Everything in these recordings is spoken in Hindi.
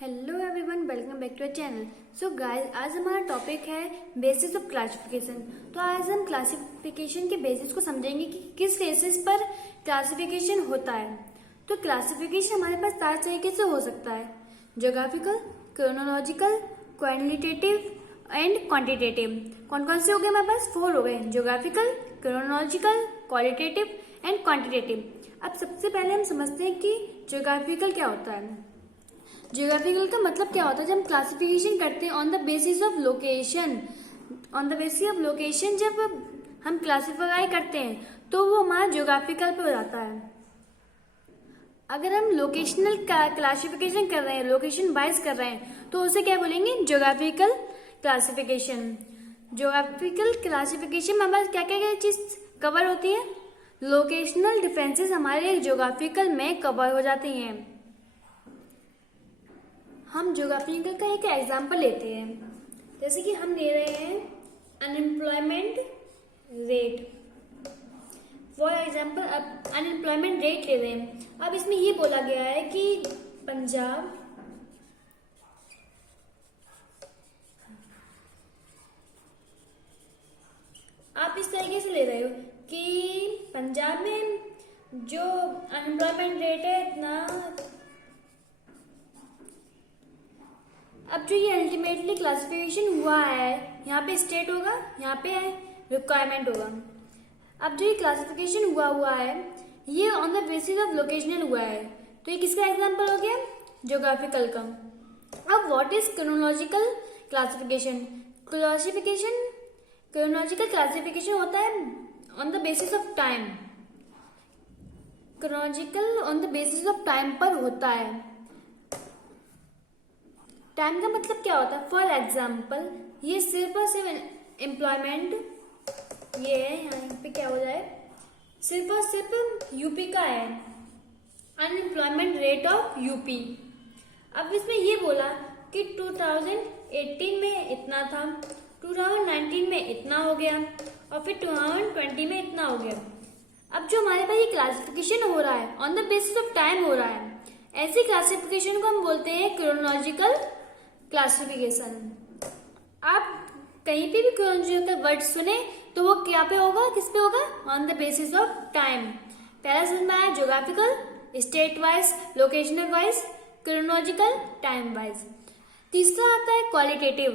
Hello everyone, welcome back to our channel. So guys, आज हमारा टॉपिक है बेसिस ऑफ क्लासिफिकेशन। तो आज हम क्लासिफिकेशन के बेसिस को समझेंगे कि किस बेसिस पर क्लासिफिकेशन होता है। तो क्लासिफिकेशन हमारे पास 4 तरीके से हो सकता है: geographical, chronological, qualitative and quantitative. कौन कौन से हो गए हमारे पास? 4 हो गए: geographical, chronological, qualitative and quantitative. अब सबसे पहले हम समझते हैं कि ज्योग्राफिकल क्या होता है। ज्योग्राफिकल का मतलब क्या होता है? जब हम क्लासिफिकेशन करते हैं on the basis of location, जब हम क्लासिफाई करते हैं तो वो हमारा ज्योग्राफिकल पे हो जाता है। अगर हम लोकेशनल क्लासिफिकेशन कर रहे हैं, लोकेशन वाइज कर रहे हैं, तो उसे क्या बोलेंगे? Geographical classification. ज्योग्राफिकल क्लासिफिकेशन में हमारे क्या क्या चीज कवर होती है? लोकेशनल डिफरेंसेस हमारे ज्योग्राफिकल में कवर हो जाती हैं। हम ज्योग्राफिकल का एक एग्जाम्पल लेते हैं, जैसे कि हम ले रहे हैं अनएम्प्लॉयमेंट रेट। फॉर एग्जाम्पल अब अनएम्प्लॉयमेंट रेट ले रहे हैं। अब इसमें ये बोला गया है कि पंजाब आप इस तरीके से ले रहे हो कि पंजाब में जो अनएम्प्लॉयमेंट रेट है इतना। अब जो ये अल्टीमेटली क्लासिफिकेशन हुआ है, यहाँ पे स्टेट होगा, यहाँ पे रिक्वायरमेंट होगा। अब जो ये क्लासिफिकेशन हुआ है, ये on the basis of locational हुआ है। तो ये किसका एग्जांपल हो गया? ज्योग्राफिकल का। अब what is chronological classification? Chronological classification होता है on the basis of time. Chronological on the basis of time पर होता है। टाइम का मतलब क्या होता है? फॉर एग्जाम्पल ये सिर्फ और सिर्फ एम्प्लॉयमेंट, ये है यहाँ पे क्या हो जाए, सिर्फ और सिर्फ यूपी का है, अनएम्प्लॉयमेंट रेट ऑफ यूपी। अब इसमें ये बोला कि 2018 में इतना था, 2019 में इतना हो गया और फिर 2020 में इतना हो गया। अब जो हमारे पास ये क्लासिफिकेशन हो रहा है on the basis of time हो रहा है, ऐसी क्लासिफिकेशन को हम बोलते हैं क्रोनोलॉजिकल क्लासिफिकेशन। आप कहीं पे भी क्रोनोलॉजिकल वर्ड सुने तो वो क्या पे होगा, किस पे होगा? On the basis of time. पहला समझ में आया? Geographical, state wise, locational wise, chronological, time wise. तीसरा आता है क्वालिटेटिव।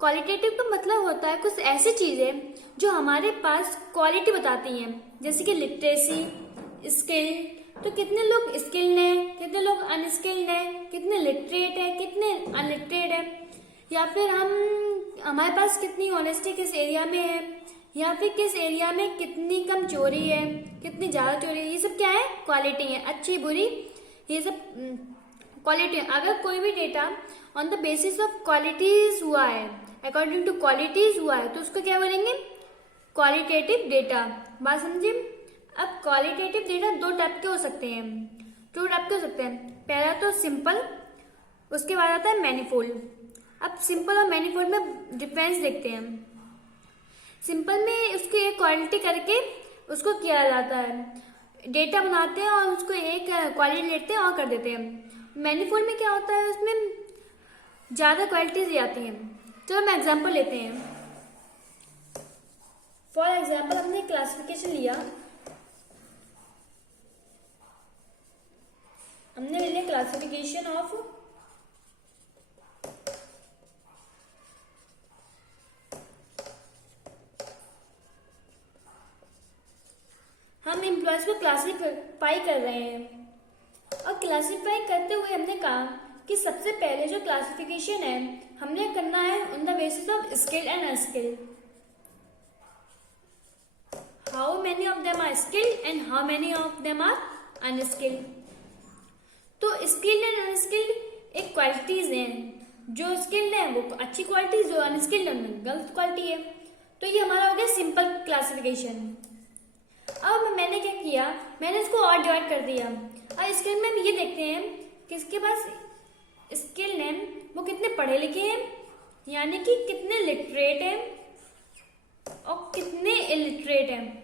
क्वालिटेटिव का मतलब होता है कुछ ऐसी चीजें जो हमारे पास क्वालिटी बताती हैं, जैसे कि लिटरेसी, स्किल। तो कितने लोग स्किल्ड हैं, कितने लोग अनस्किल्ड हैं, कितने लिटरेट है, कितने अनलिटरेट है, या फिर हमारे पास कितनी ऑनेस्टी किस एरिया में है, या फिर किस एरिया में कितनी कम चोरी है, कितनी ज्यादा चोरी है। ये सब क्या है? क्वालिटी है, अच्छी बुरी, ये सब क्वालिटी है। अगर कोई भी data on the basis of qualities हुआ है, अकॉर्डिंग टू क्वालिटीज हुआ है, तो उसको क्या बोलेंगे? Qualitative data. बात समझिए। अब क्वालिटेटिव डेटा 2 टाइप के हो सकते हैं, 2 टाइप के हो सकते हैं। पहला तो सिंपल, उसके बाद आता है मैनीफोल्ड। अब सिंपल और मैनीफोल्ड में डिफरेंस देखते हैं। सिंपल में उसकी एक क्वालिटी करके उसको किया जाता है, डेटा बनाते हैं और उसको एक क्वालिटी लेते हैं और कर देते हैं। मैनीफोल्ड में क्या होता है? उसमें ज्यादा क्वालिटीज आती हैं। चलो हम एग्जाम्पल लेते हैं। फॉर एग्जाम्पल हमने क्लासिफिकेशन लिया, हमने ले लिया क्लासिफिकेशन ऑफ हम एम्प्लॉयज को क्लासिफाई कर रहे हैं, और क्लासिफाई करते हुए हमने कहा कि सबसे पहले जो क्लासिफिकेशन है हमने करना है on the basis of skilled and unskilled. How many of them are skilled and how many of them are unskilled. तो स्किल्ड एंड अनस्किल्ड एक क्वालिटीज हैं, जो स्किल्ड है वो अच्छी क्वालिटी, जो अनस्किल्ड है उनमें गलत क्वालिटी है। तो ये हमारा हो गया सिंपल क्लासिफिकेशन। अब मैंने क्या किया, मैंने इसको और डिवाइड कर दिया। अब स्किल्ड में हम ये देखते हैं कि इसके पास स्किल्ड है वो कितने पढ़े लिखे हैं, यानी कि कितने लिटरेट हैं और कितने इलिटरेट हैं।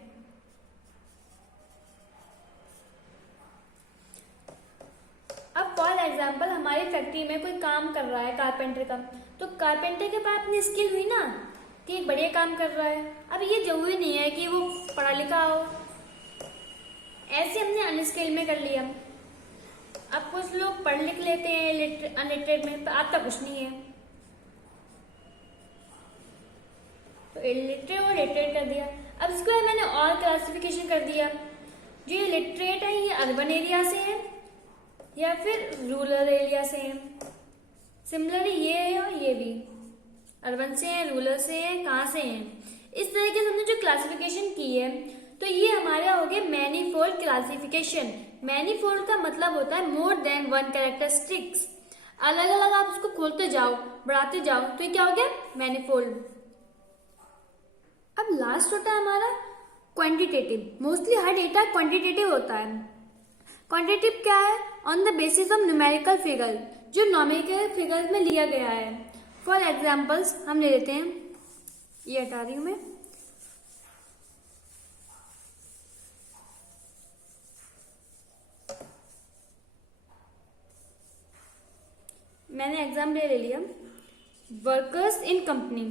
अब फॉर एग्जाम्पल हमारी फैक्ट्री में कोई काम कर रहा है कारपेंटर का, तो कारपेंटर के पास अपनी स्किल हुई ना कि एक बढ़िया काम कर रहा है। अब ये जरूरी नहीं है कि वो पढ़ा लिखा हो, ऐसे हमने अनस्किल में कर लिया। अब कुछ लोग पढ़ लिख लेते हैं अनलिटरेट में, पर आता कुछ नहीं है, तो इलिटरेट और लिटरेट कर दिया। अब इसके बाद मैंने और क्लासिफिकेशन कर दिया, जो ये लिटरेट है ये अर्बन एरिया से है या फिर रूरल एरिया से है। सिमिलरली ये है और ये भी अर्बन से है, रूरल से है, कहाँ से है। इस तरीके से हमने जो क्लासिफिकेशन की है, तो ये हमारा हो गया मैनीफोल्ड क्लासिफिकेशन। मैनीफोल्ड का मतलब होता है मोर देन वन कैरेक्टरिस्टिक्स। अलग अलग आप उसको खोलते जाओ, बढ़ाते जाओ, तो ये क्या हो गया मैनीफोल्ड। अब लास्ट होता है हमारा क्वांटिटेटिव। मोस्टली हर डेटा क्वांटिटेटिव होता है। क्वांटिटेटिव क्या है? On the basis of numerical figure, जो न्यूमेरिकल फिगर में लिया गया है। फॉर एग्जाम्पल्स हम ले लेते हैं, ये हटा रही हूं मैंने एग्जाम ले लिया वर्कर्स इन कंपनी।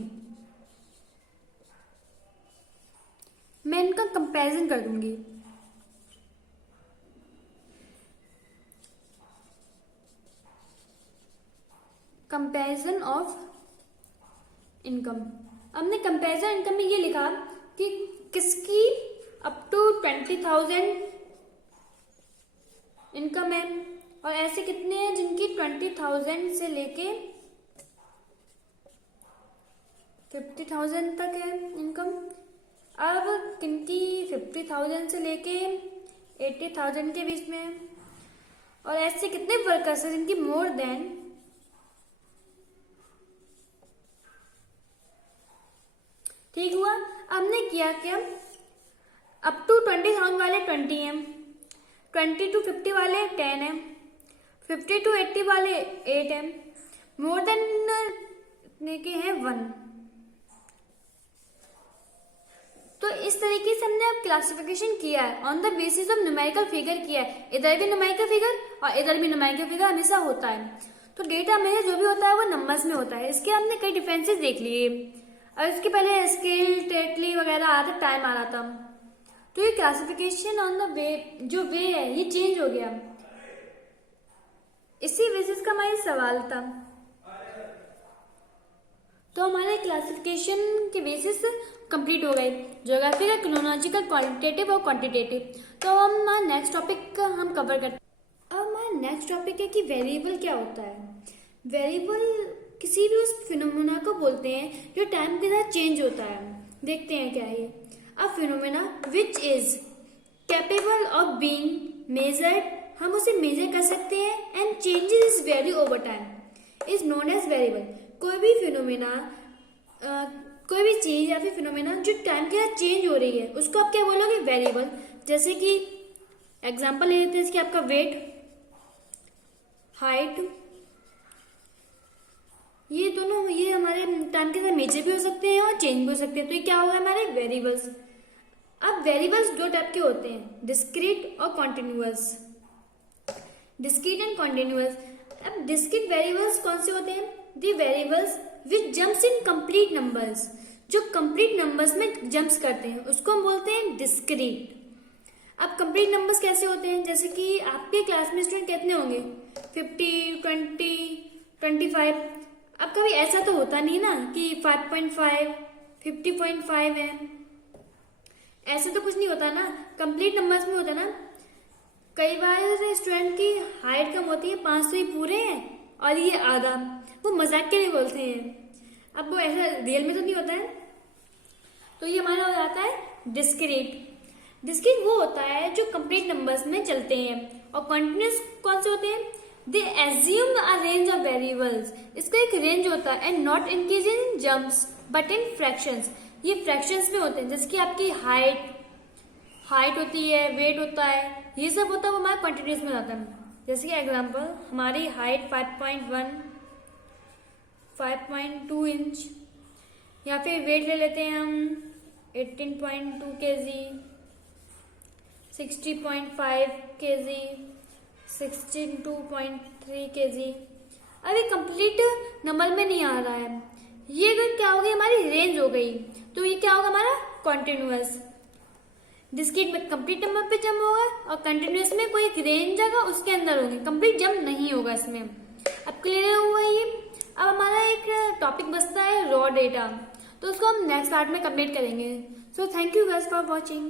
मैं इनका कंपैरिजन कर दूंगी। Comparison of income. हमने कंपैरिजन इनकम में ये लिखा कि किसकी अप टू 20,000 इनकम है और ऐसे कितने हैं जिनकी 20,000 से लेके 50,000 तक है इनकम। अब किनकी 50,000 से लेके 80,000 के बीच में है, और ऐसे कितने वर्कर्स हैं जिनकी मोर देन ठीक हुआ। हमने किया क्या, अप टू 20,000 वाले 20 हैं, 20 to 50 वाले 10 हैं, 50 to 80 वाले 8 हैं, मोर देन के हैं 1। तो इस तरीके से हमने अब क्लासिफिकेशन किया है, on the basis of numerical figure किया है। इधर भी न्यूमेरिकल फिगर और इधर भी न्यूमेरिकल फिगर हमेशा होता है। तो डेटा हमेशा जो भी होता है वो नंबर्स में होता है। इसके हमने कई डिफरेंसेस देख लिए, और इसके पहले स्केल टेटली वगैरह आ रहा, टाइम आ रहा था। तो ये क्लासिफिकेशन ऑन द वे, जो वे है ये चेंज हो गया। इसी बेसिस का हमारा सवाल था। तो हमारे क्लासिफिकेशन के बेसिस कंप्लीट हो गए, ज्योग्राफी का क्रोनोलॉजिकल, क्वालिटेटिव और क्वांटिटेटिव। तो हम हमारा नेक्स्ट टॉपिक हम कवर करते हैं। अब हमारा नेक्स्ट टॉपिक है कि वेरिएबल क्या होता है। वेरिएबल किसी भी उस फिनोमेना को बोलते हैं जो टाइम के साथ चेंज होता है। देखते हैं क्या है ये। A phenomena which is capable of being measured, हम उसे मेजर कर सकते हैं, and changes is value over time is known as variable. कोई भी फिनोमेना, कोई भी चीज या फिर फिनोमेना जो टाइम के साथ चेंज हो रही है उसको आप क्या बोलोगे, वेरिएबल। जैसे कि एग्जांपल ले लेते हैं इसकी, आपका वेट, हाइट, ये दोनों ये हमारे टाइम के साथ मेजर भी हो सकते हैं और चेंज भी हो सकते हैं। तो ये क्या होगा हमारे वेरिएबल्स। अब वेरिएबल्स दो टाइप के होते हैं, डिस्क्रीट और कॉन्टिन्यूअस। Discrete and continuous. अब डिस्क्रीट वेरिएबल्स कौन से होते हैं? The variables which jumps in complete numbers, जो कंप्लीट नंबर्स में जंप्स करते हैं उसको हम बोलते हैं डिस्क्रीट। अब कंप्लीट नंबर्स कैसे होते हैं? जैसे कि आपके क्लास में स्टूडेंट कितने होंगे, 50, 20, 25। अब कभी ऐसा तो होता नहीं ना कि 5.5, 50.5 है, ऐसे तो कुछ नहीं होता ना। कंप्लीट नंबर्स में होता ना। कई बार स्टूडेंट की हाइट कम होती है, 500 ही पूरे हैं और ये आधा, वो मजाक के लिए बोलते हैं। अब वो ऐसा रियल में तो नहीं होता है। तो ये हमारा हो जाता है डिस्क्रीट। डिस्क्रीट वो होता है जो कंप्लीट नंबर्स में चलते हैं। और कंटिन्यूअस कौन से होते हैं? They assume a range of variables, इसका एक रेंज होता है, and not increase in jumps but in fractions. ये फ्रैक्शंस में होते हैं, जैसे कि आपकी हाइट होती है, वेट होता है, ये सब होता है, वो हमारे क्वांटिटीज में जाता है। जैसे कि एग्जांपल, हमारी हाइट 5.1, 5.2 इंच, या फिर वेट ले लेते हैं हम 18.2 kg, 60.5 kg, 62.3 kg। अभी कंप्लीट नंबर में नहीं आ रहा है। ये अगर क्या हो गई हमारी रेंज हो गई, तो ये क्या होगा हमारा कॉन्टिन्यूअस। डिस्क्रीट में कंप्लीट नंबर पे जम होगा और कंटिन्यूअस में कोई एक रेंज होगा उसके अंदर होगी, कंप्लीट जम नहीं होगा इसमें। अब क्लियर हुआ ये। अब हमारा एक टॉपिक बचता है रॉ डेटा, तो उसको हम नेक्स्ट पार्ट में कंप्लीट करेंगे। So thank you guys for watching.